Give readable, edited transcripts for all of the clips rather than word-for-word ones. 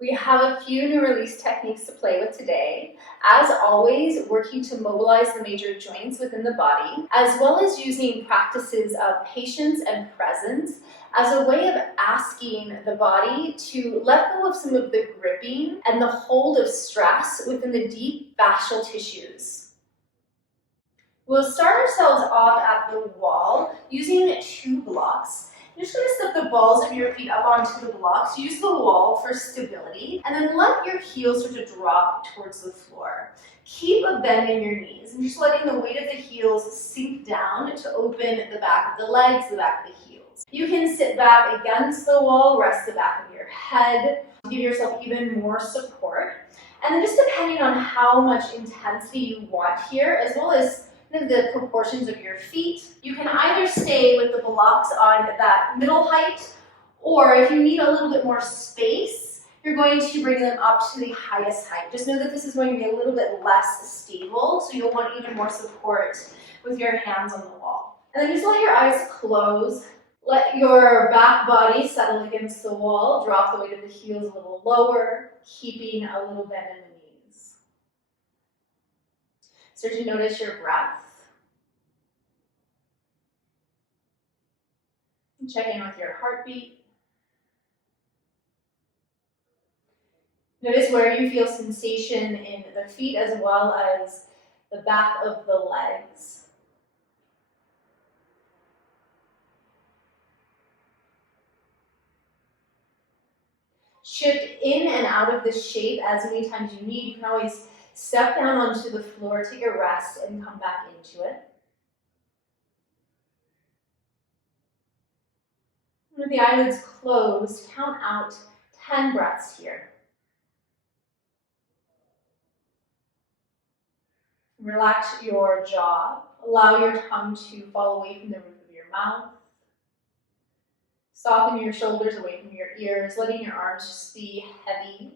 We have a few new release techniques to play with today. As always, working to mobilize the major joints within the body, as well as using practices of patience and presence as a way of asking the body to let go of some of the gripping and the hold of stress within the deep fascial tissues. We'll start ourselves off at the wall using 2 blocks. You're just going to step the balls of your feet up onto the blocks, use the wall for stability, and then let your heels start to drop towards the floor. Keep a bend in your knees, and just letting the weight of the heels sink down to open the back of the legs, the back of the heels. You can sit back against the wall, rest the back of your head, give yourself even more support. And then just depending on how much intensity you want here, as well as the proportions of your feet, you can either stay with the blocks on that middle height, or if you need a little bit more space, you're going to bring them up to the highest height. Just know that this is going to be a little bit less stable, so you'll want even more support with your hands on the wall. And then just let your eyes close. Let your back body settle against the wall. Drop the weight of the heels a little lower, keeping a little bend in the knees. Start to notice your breath. Check in with your heartbeat. Notice where you feel sensation in the feet as well as the back of the legs. Shift in and out of this shape as many times you need. You can always step down onto the floor, take a rest, and come back into it. With the eyelids closed, count out 10 breaths here. Relax your jaw. Allow your tongue to fall away from the roof of your mouth. Soften your shoulders away from your ears, letting your arms just be heavy.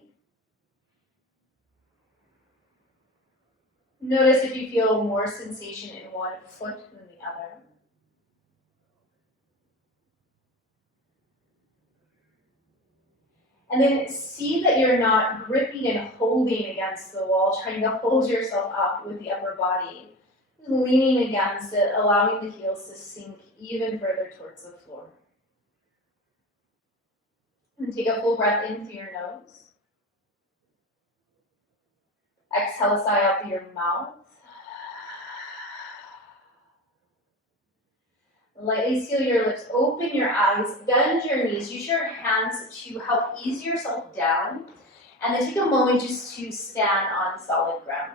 Notice if you feel more sensation in one foot than the other. And then see that you're not gripping and holding against the wall, trying to hold yourself up with the upper body. Leaning against it, allowing the heels to sink even further towards the floor. And take a full breath in through your nose. Exhale a sigh out through your mouth. Lightly seal your lips, open your eyes, bend your knees, use your hands to help ease yourself down, and then take a moment just to stand on solid ground.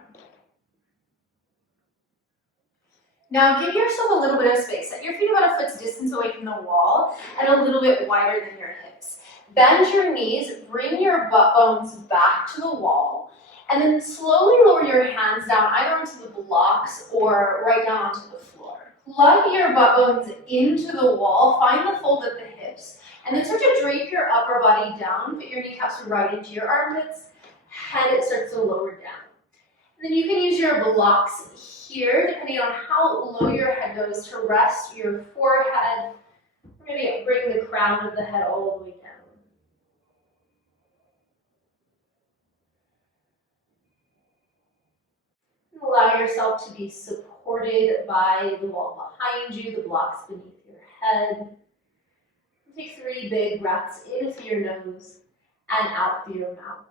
Now give yourself a little bit of space. Set your feet about a foot's distance away from the wall and a little bit wider than your hips. Bend your knees, bring your butt bones back to the wall, and then slowly lower your hands down either onto the blocks or right down onto the floor. Plug your butt bones into the wall, find the fold at the hips, and then start to drape your upper body down, put your kneecaps right into your armpits, head starts to lower down. And then you can use your blocks here, depending on how low your head goes, to rest your forehead. We're going to bring the crown of the head all the way down. Allow yourself to be supported by the wall behind you, the blocks beneath your head. Take 3 big breaths in through your nose and out through your mouth.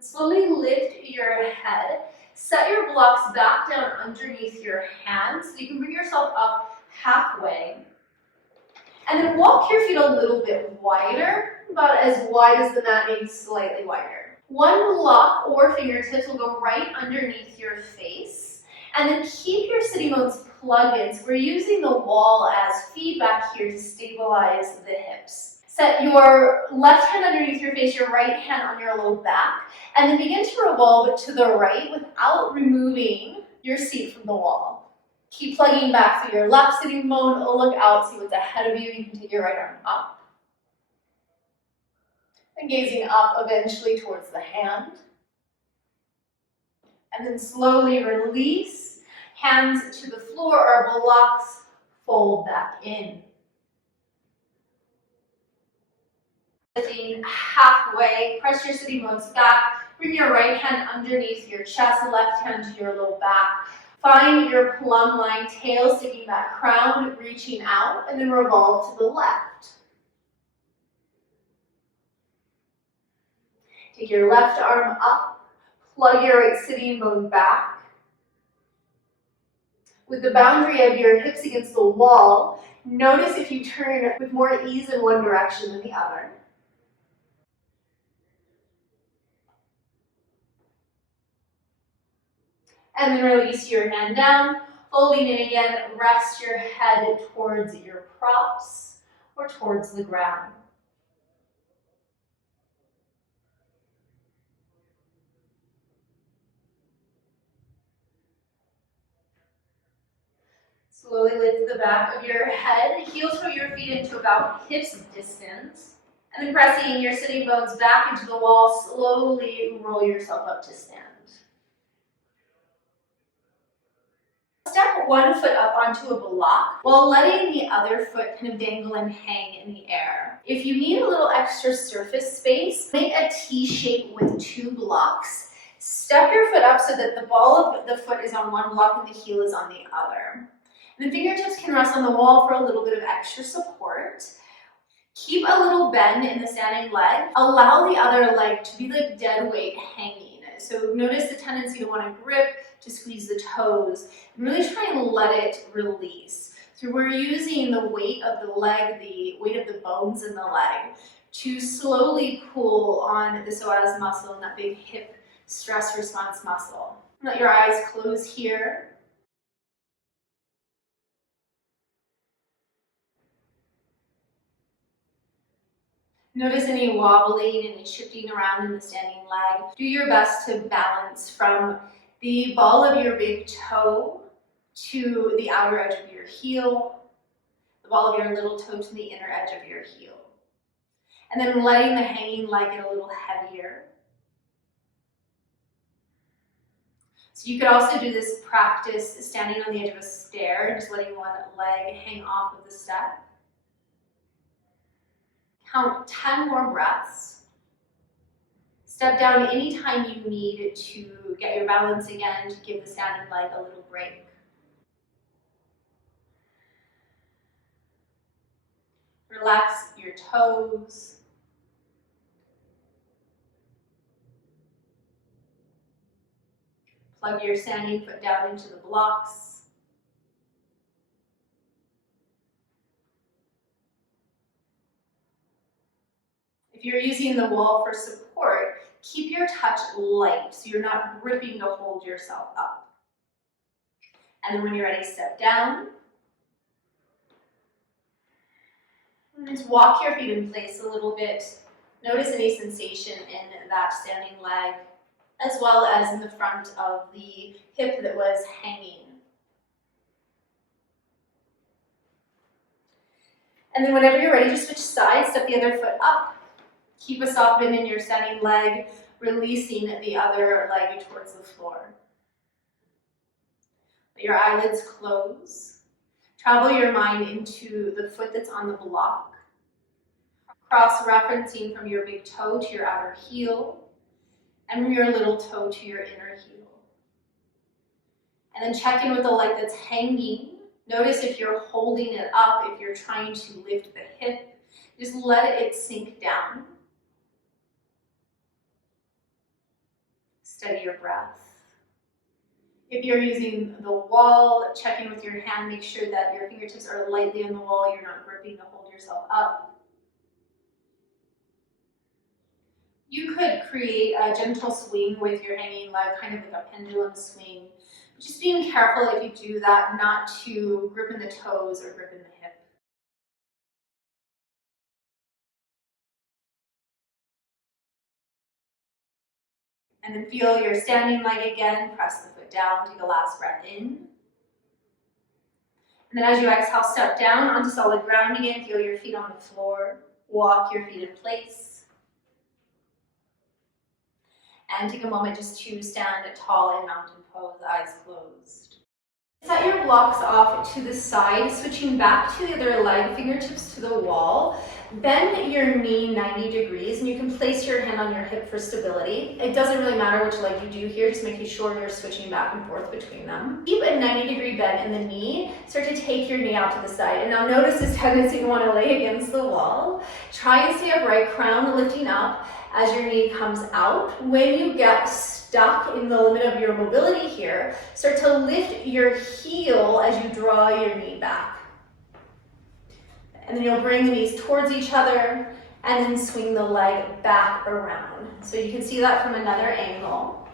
Slowly lift your head. Set your blocks back down underneath your hands so you can bring yourself up halfway. And then walk your feet a little bit wider, about as wide as the mat, maybe slightly wider. One block or fingertips will go right underneath your face. And then keep your sitting bones plugged in. So we're using the wall as feedback here to stabilize the hips. Set your left hand underneath your face, your right hand on your low back, and then begin to revolve to the right without removing your seat from the wall. Keep plugging back through your left sitting bone. Look out, see what's ahead of you. You can take your right arm up. And gazing up eventually towards the hand. And then slowly release. Hands to the floor or blocks, fold back in. Sitting halfway, press your sitting bones back. Bring your right hand underneath your chest, left hand to your low back. Find your plumb line, tail sticking back, crown reaching out, and then revolve to the left. Take your left arm up, plug your right sitting bone back. With the boundary of your hips against the wall, notice if you turn with more ease in one direction than the other. And then release your hand down, folding in again, rest your head towards your props or towards the ground. Slowly lift the back of your head, heel toe your feet into about hips distance, and then pressing your sitting bones back into the wall, slowly roll yourself up to stand. Step one foot up onto a block while letting the other foot kind of dangle and hang in the air. If you need a little extra surface space, make a T shape with two blocks. Step your foot up so that the ball of the foot is on one block and the heel is on the other. And the fingertips can rest on the wall for a little bit of extra support. Keep a little bend in the standing leg. Allow the other leg to be like dead weight hanging. So notice the tendency to want to grip, to squeeze the toes, and really try and let it release. So we're using the weight of the leg, the weight of the bones in the leg, to slowly pull on the psoas muscle and that big hip stress response muscle. Let your eyes close here. Notice any wobbling, any shifting around in the standing leg. Do your best to balance from the ball of your big toe to the outer edge of your heel, the ball of your little toe to the inner edge of your heel. And then letting the hanging leg get a little heavier. So you could also do this practice standing on the edge of a stair, just letting one leg hang off of the step. Count 10 more breaths. Step down anytime you need to get your balance again, to give the standing leg a little break. Relax your toes. Plug your standing foot down into the blocks. If you're using the wall for support, keep your touch light so you're not gripping to hold yourself up. And then when you're ready, step down. And just walk your feet in place a little bit. Notice any sensation in that standing leg, as well as in the front of the hip that was hanging. And then whenever you're ready, just switch sides, step the other foot up. Keep a soft bend in your standing leg, releasing the other leg towards the floor. Let your eyelids close. Travel your mind into the foot that's on the block. Cross-referencing from your big toe to your outer heel, and from your little toe to your inner heel. And then check in with the leg that's hanging. Notice if you're holding it up, if you're trying to lift the hip. Just let it sink down. Steady your breath. If you're using the wall, check in with your hand. Make sure that your fingertips are lightly on the wall. You're not gripping to hold yourself up. You could create a gentle swing with your hanging leg, kind of like a pendulum swing. Just being careful if you do that not to grip in the toes or grip in the hip. And then feel your standing leg again, press the foot down, take a last breath in. And then as you exhale, step down onto solid ground again, feel your feet on the floor, walk your feet in place. And take a moment just to stand tall in mountain pose, eyes closed. Set your blocks off to the side, switching back to the other leg, fingertips to the wall. Bend your knee 90 degrees, and you can place your hand on your hip for stability. It doesn't really matter which leg you do here, just making sure you're switching back and forth between them. Keep a 90-degree bend in the knee. Start to take your knee out to the side. And now notice this tendency to want to lay against the wall. Try and stay upright, crown lifting up as your knee comes out. When you get stuck in the limit of your mobility here, start to lift your heel as you draw your knee back. And then you'll bring the knees towards each other and then swing the leg back around. So you can see that from another angle.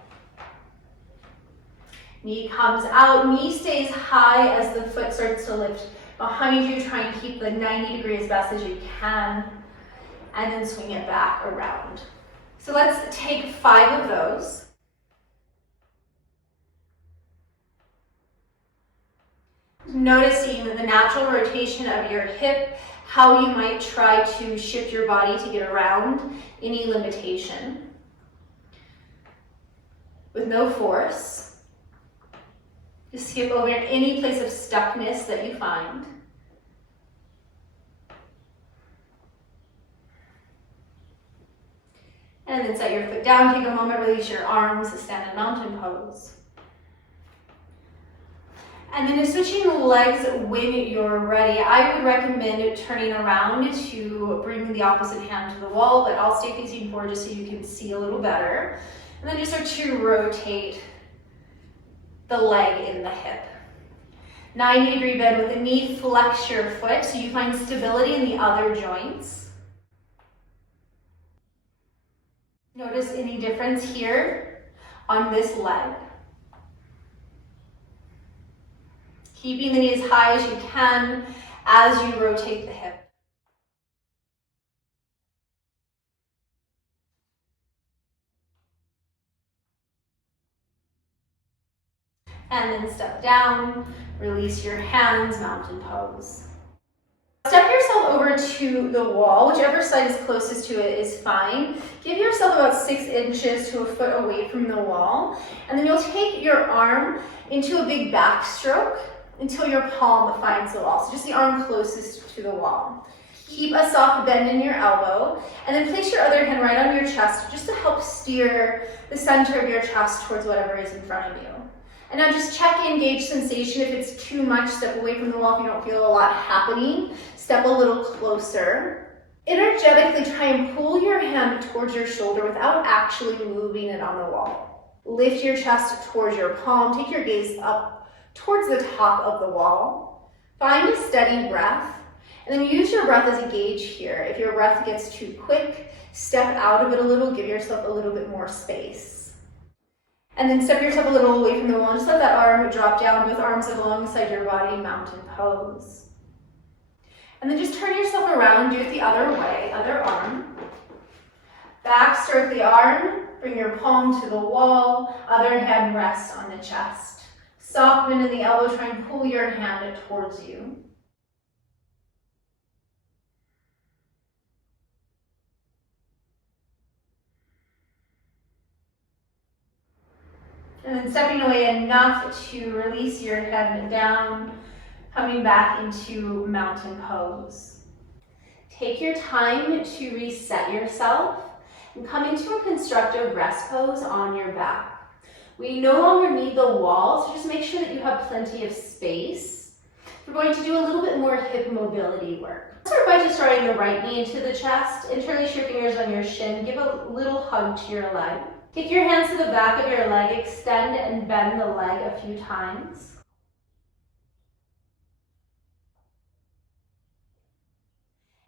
Knee comes out, knee stays high as the foot starts to lift behind you. Try and keep the 90 degrees as best as you can, and then swing it back around. So let's take 5 of those. Noticing the natural rotation of your hip, how you might try to shift your body to get around any limitation. With no force, just skip over any place of stuckness that you find. And then set your foot down, take a moment, release your arms, stand in mountain pose. And then switching legs when you're ready, I would recommend turning around to bring the opposite hand to the wall, but I'll stay facing forward just so you can see a little better. And then just start to rotate the leg in the hip. 90-degree bend with the knee, flex your foot so you find stability in the other joints. Notice any difference here on this leg. Keeping the knee as high as you can as you rotate the hip. And then step down, release your hands, mountain pose. Step yourself over to the wall, whichever side is closest to it is fine. Give yourself about 6 inches to a foot away from the wall, and then you'll take your arm into a big backstroke until your palm finds the wall. So just the arm closest to the wall. Keep a soft bend in your elbow, and then place your other hand right on your chest just to help steer the center of your chest towards whatever is in front of you. And now just check in, gauge sensation. If it's too much, step away from the wall. If you don't feel a lot happening, step a little closer. Energetically try and pull your hand towards your shoulder without actually moving it on the wall. Lift your chest towards your palm. Take your gaze up towards the top of the wall. Find a steady breath, and then use your breath as a gauge here. If your breath gets too quick, step out of it a little, give yourself a little bit more space. And then step yourself a little away from the wall, just let that arm drop down, both arms alongside your body, mountain pose. And then just turn yourself around, do it the other way, other arm. Back stroke the arm, bring your palm to the wall, other hand rests on the chest. Soft bend in the elbow, try and pull your hand towards you. And then stepping away enough to release your head down, coming back into mountain pose. Take your time to reset yourself and come into a constructive rest pose on your back. We no longer need the wall, so just make sure that you have plenty of space. We're going to do a little bit more hip mobility work. Start by just drawing the right knee into the chest, interlace your fingers on your shin, give a little hug to your leg. Take your hands to the back of your leg, extend and bend the leg a few times.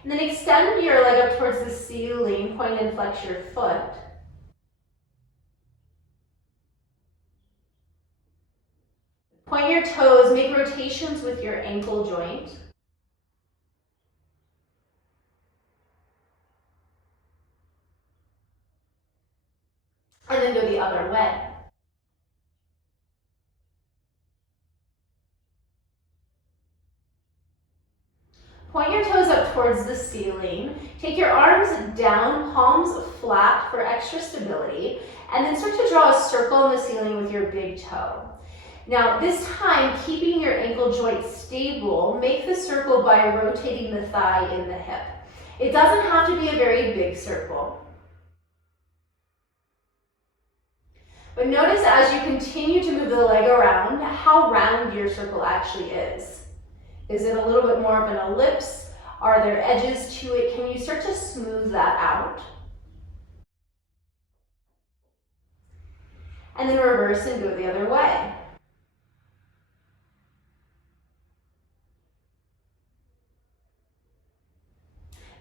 And then extend your leg up towards the ceiling, point and flex your foot. Point your toes, make rotations with your ankle joint. And then go the other way. Point your toes up towards the ceiling. Take your arms down, palms flat for extra stability, and then start to draw a circle in the ceiling with your big toe. Now, this time, keeping your ankle joint stable, make the circle by rotating the thigh in the hip. It doesn't have to be a very big circle. But notice as you continue to move the leg around, how round your circle actually is. Is it a little bit more of an ellipse? Are there edges to it? Can you start to smooth that out? And then reverse and go the other way.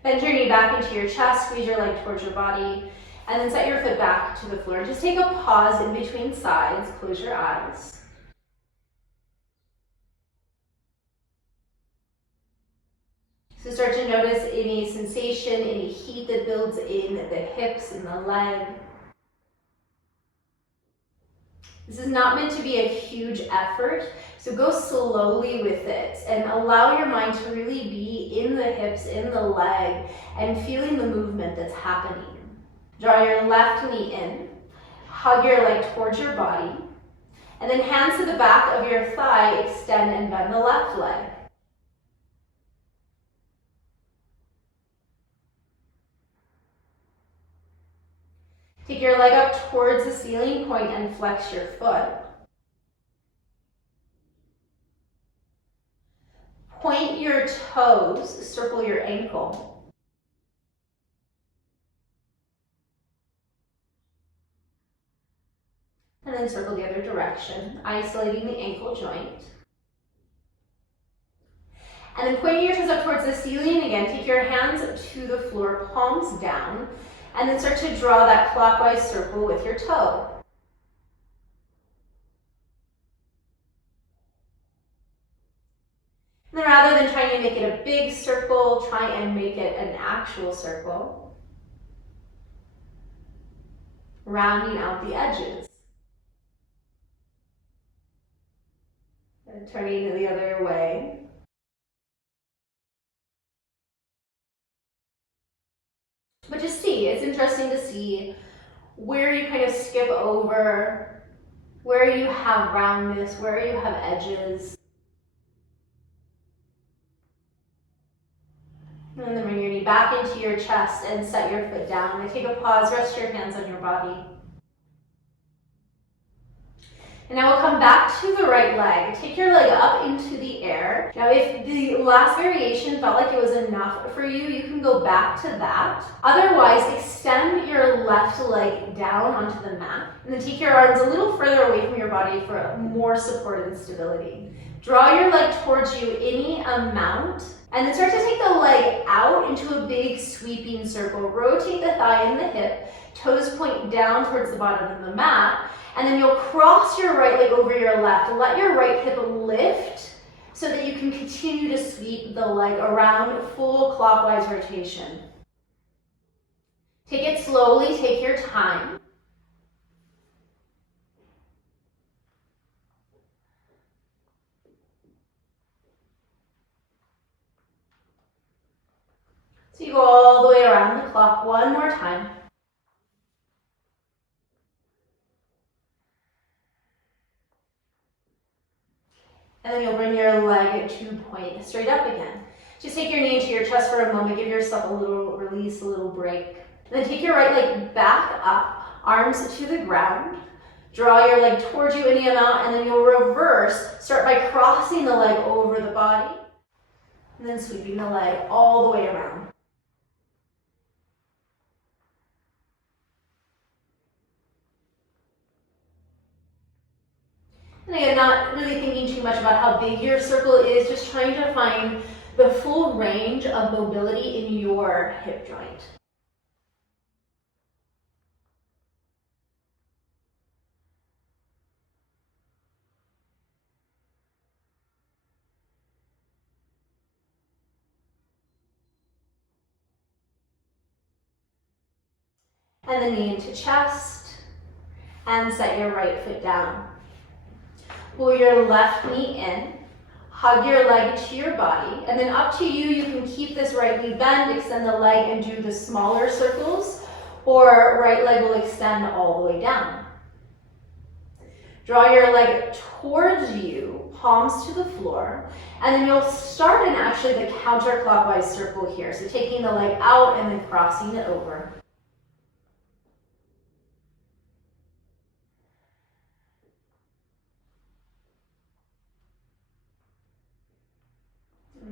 Bend your knee back into your chest, squeeze your leg towards your body, and then set your foot back to the floor. Just take a pause in between sides, close your eyes. So start to notice any sensation, any heat that builds in the hips and the leg. This is not meant to be a huge effort, so go slowly with it and allow your mind to really be in the hips, in the leg, and feeling the movement that's happening. Draw your left knee in, hug your leg towards your body, and then hands to the back of your thigh, extend and bend the left leg. Take your leg up towards the ceiling, point and flex your foot. Point your toes, circle your ankle. And then circle the other direction, isolating the ankle joint. And then pointing your toes up towards the ceiling again, take your hands to the floor, palms down, and then start to draw that clockwise circle with your toe. And then rather than trying to make it a big circle, try and make it an actual circle, rounding out the edges. And turning the other way. But just see, it's interesting to see where you kind of skip over, where you have roundness, where you have edges. And then bring your knee back into your chest and set your foot down. And take a pause, rest your hands on your body. And now we'll come back to the right leg. Take your leg up into the air. Now if the last variation felt like it was enough for you, you can go back to that. Otherwise, extend your left leg down onto the mat. And then take your arms a little further away from your body for more support and stability. Draw your leg towards you any amount. And then start to take the leg out into a big sweeping circle. Rotate the thigh and the hip. Toes point down towards the bottom of the mat. And then you'll cross your right leg over your left. Let your right hip lift so that you can continue to sweep the leg around, full clockwise rotation. Take it slowly, take your time. So you go all the way around the clock one more time. And then you'll bring your leg to point straight up again. Just take your knee into your chest for a moment. Give yourself a little release, a little break. And then take your right leg back up, arms to the ground. Draw your leg towards you any amount, and then you'll reverse. Start by crossing the leg over the body, and then sweeping the leg all the way around. And again, not really thinking too much about how big your circle is, just trying to find the full range of mobility in your hip joint. And the knee into chest, and set your right foot down. Pull your left knee in, hug your leg to your body, and then up to you, you can keep this right knee bent, extend the leg and do the smaller circles, or right leg will extend all the way down. Draw your leg towards you, palms to the floor, and then you'll start in actually the counterclockwise circle here. So taking the leg out and then crossing it over.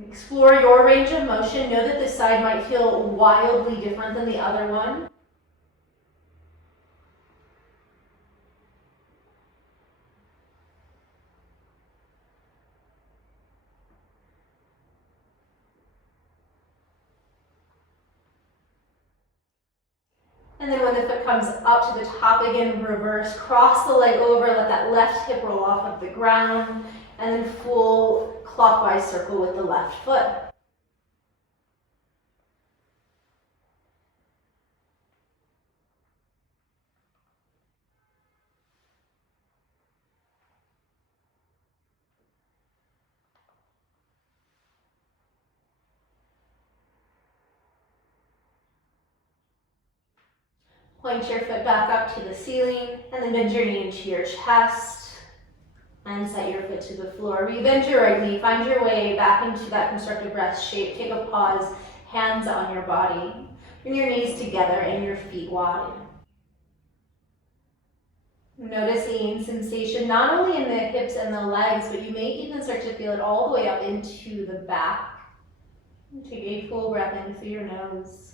Explore your range of motion. Know that this side might feel wildly different than the other one. And then when the foot comes up to the top again, reverse, cross the leg over, let that left hip roll off of the ground, and then full clockwise circle with the left foot. Point your foot back up to the ceiling, and then bend your knee into your chest, and set your foot to the floor. Rebend your right knee, find your way back into that constructive rest shape. Take a pause, hands on your body. Bring your knees together and your feet wide. Noticing sensation not only in the hips and the legs, but you may even start to feel it all the way up into the back. Take a full breath in through your nose,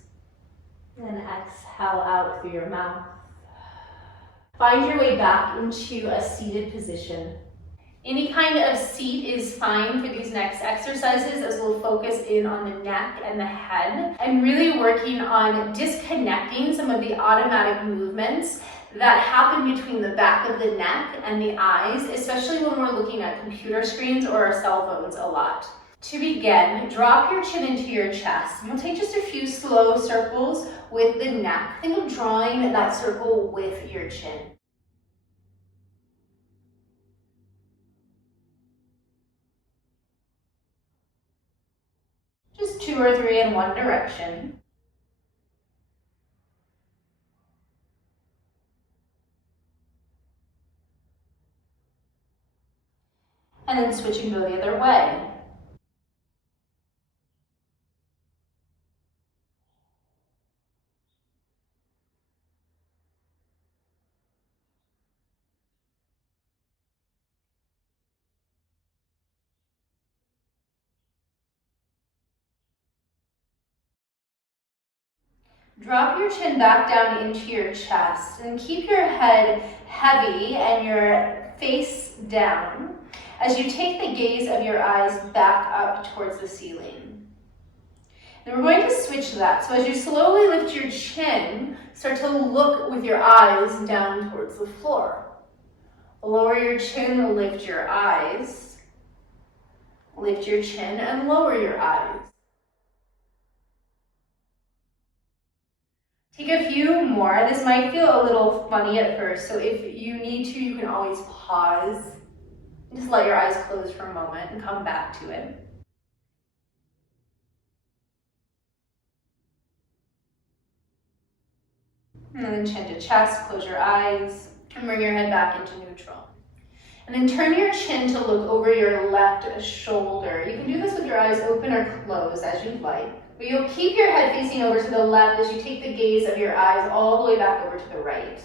and exhale out through your mouth. Find your way back into a seated position. Any kind of seat is fine for these next exercises, as we'll focus in on the neck and the head and really working on disconnecting some of the automatic movements that happen between the back of the neck and the eyes, especially when we're looking at computer screens or our cell phones a lot. To begin, drop your chin into your chest. You'll take just a few slow circles with the neck. Think of drawing that circle with your chin. Just 2 or 3 in one direction. And then switching to the other way. Drop your chin back down into your chest and keep your head heavy and your face down as you take the gaze of your eyes back up towards the ceiling. And we're going to switch that. So as you slowly lift your chin, start to look with your eyes down towards the floor. Lower your chin, lift your eyes. Lift your chin and lower your eyes. Take a few more. This might feel a little funny at first, so if you need to, you can always pause. Just let your eyes close for a moment and come back to it. And then chin to chest, close your eyes, and bring your head back into neutral. And then turn your chin to look over your left shoulder. You can do this with your eyes open or closed as you'd like. But you'll keep your head facing over to the left as you take the gaze of your eyes all the way back over to the right.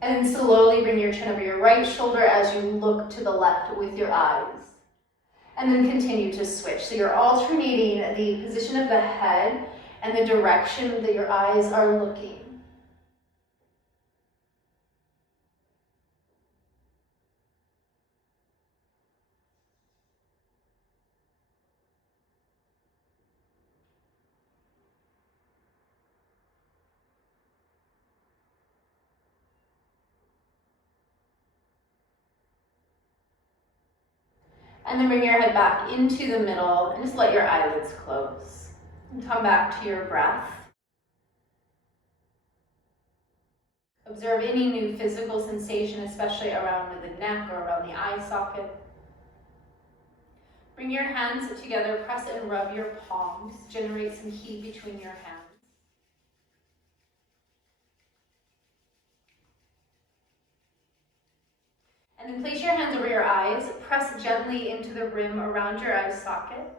And then slowly bring your chin over your right shoulder as you look to the left with your eyes. And then continue to switch. So you're alternating the position of the head and the direction that your eyes are looking. And then bring your head back into the middle and just let your eyelids close. And come back to your breath. Observe any new physical sensation, especially around the neck or around the eye socket. Bring your hands together, press and rub your palms. Generate some heat between your hands. And then place your hands over your eyes. Press gently into the rim around your eye socket.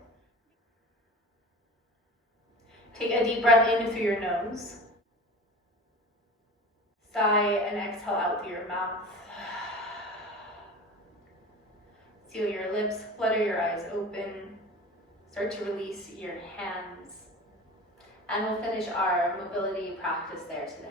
Take a deep breath in through your nose. Sigh and exhale out through your mouth. Seal your lips, flutter your eyes open. Start to release your hands. And we'll finish our mobility practice there today.